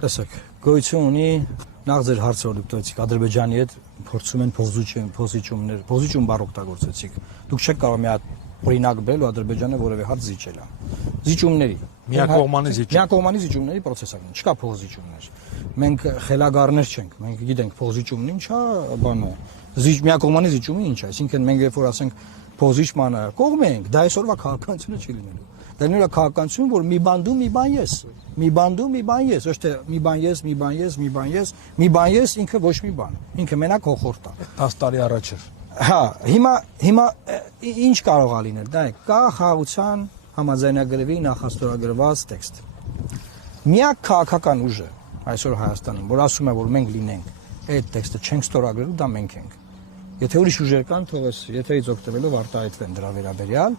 Տեսեք, գոյություն ունի նախ ձեր հարցը որ դուք տվեցիք Ադրբեջանի հետ փորձում են փոխզիջում բառ օգտագործեցիք։ Դուք չեք կարող մի հատ օրինակ բերել ու Ադրբեջանը որևէ հարց զիջել է։ Զիջումների միակողմանի զիջումների process-ն չկա փոխզիջումներ։ Մենք խելագարներ չենք, մենք գիտենք փոխզիջումն ինչ է, բանը։ Միակողմանի զիջումը ինչ է, այսինքն մենք երբ որ ասենք փոխզիջմանը կողմ ենք, դա այսօրվա քաղաքականությունը չի լինելու։ Դա նույնը քաղաքականություն, որ մի բան դու, մի բան ես, մի բան դու, մի բան ես, ոչ թե մի բան ես, մի բան ես, մի բան ես, մի բան ես, ինքը ոչ մի բան, ինքը մենակ հոխորտ է։ 10 տարի առաջ էր։ Հա, հիմա ինչ կարող է լինել, դա է, կա խաղաղության համաձայնագրվի նախաստորագրված տեքստ։ Միակ քաղաքական ուժը այսօր Հայաստանում, որ ասում է, որ մենք լինենք, այդ տեքստը չենք ստորագրելու, դա մենք ենք։ Եթե ուրիշ ուժեր կան, թող էս եթերից օգտվելով արտահայտվեն դրա վերաբերյալ։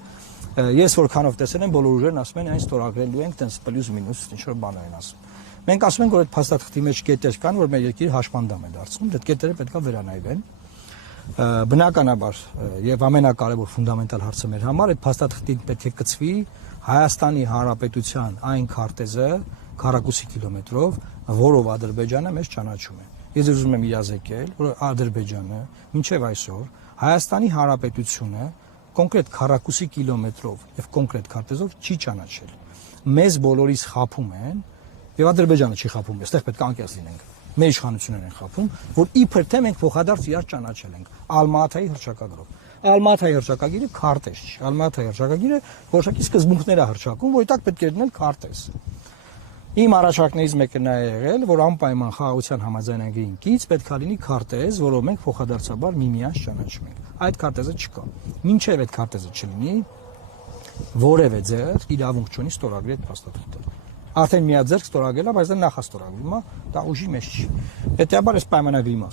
Ես որքանով տեսել եմ, բոլոր ուժերն ասում են, այն ստորագրելու ենք, տենց պլյուս մինուս ինչ որ բաներ են ասում։ Մենք ասում ենք, որ այդ փաստաթղթի մեջ կետեր կան, որ մեր երկիրը հաշմանդամ է դարձնում, այդ կետերը պետք է վերանայվեն։ Բնականաբար եւ ամենակարևոր ֆունդամենտալ հարցը մեր համար այդ փաստաթղթին պետք է կցվի Հայաստանի Հանրապետության այն քարտեզը քառակուսի կիլոմետրով, որով Ադրբեջանը մեզ ճանաչում է։ Ես ուզում եմ իրազեկել, որ Ադրբեջանը մինչև այսօր Հայաստանի Հանրապետությունը կոնկրետ քառակուսի կիլոմետրով եւ կոնկրետ քարտեզով չի ճանաչել։ Մեզ բոլորիս խափում են եւ Ադրբեջանը չի խափում, այստեղ պետք է անկեղծ լինենք։ Մեր իշխանություններն են խափում, որ իբր թե մենք փոխադարձ իրար ճանաչել ենք Ալմատայի հռչակագրով։ Ալմատայի հռչակագիրը քարտեզ չի։ Ալմատայի հռչակագիրը որոշակի սկզբունքներ է հռչակում, որի տակ պետք է լինել քարտեզ։ Իմ առաջարկներից մեկը նա է եղել, որ անպայման խաղաղության համաձայնագրին կից պետք է լինի քարտեզ, որով մենք փոխադարձաբար միմյանց ճանաչում ենք։ Այդ քարտեզը չկա։ Մինչև այդ քարտեզը չլինի, որևէ ձեռք իրավունք չունի ստորագրի այդ փաստաթղթը։ Արդեն միաձեռք ստորագրել է, բայց դա նախաստորագրում է, դա ուժի մեջ չի։ Հետեւաբար այս պայմանագրի մաս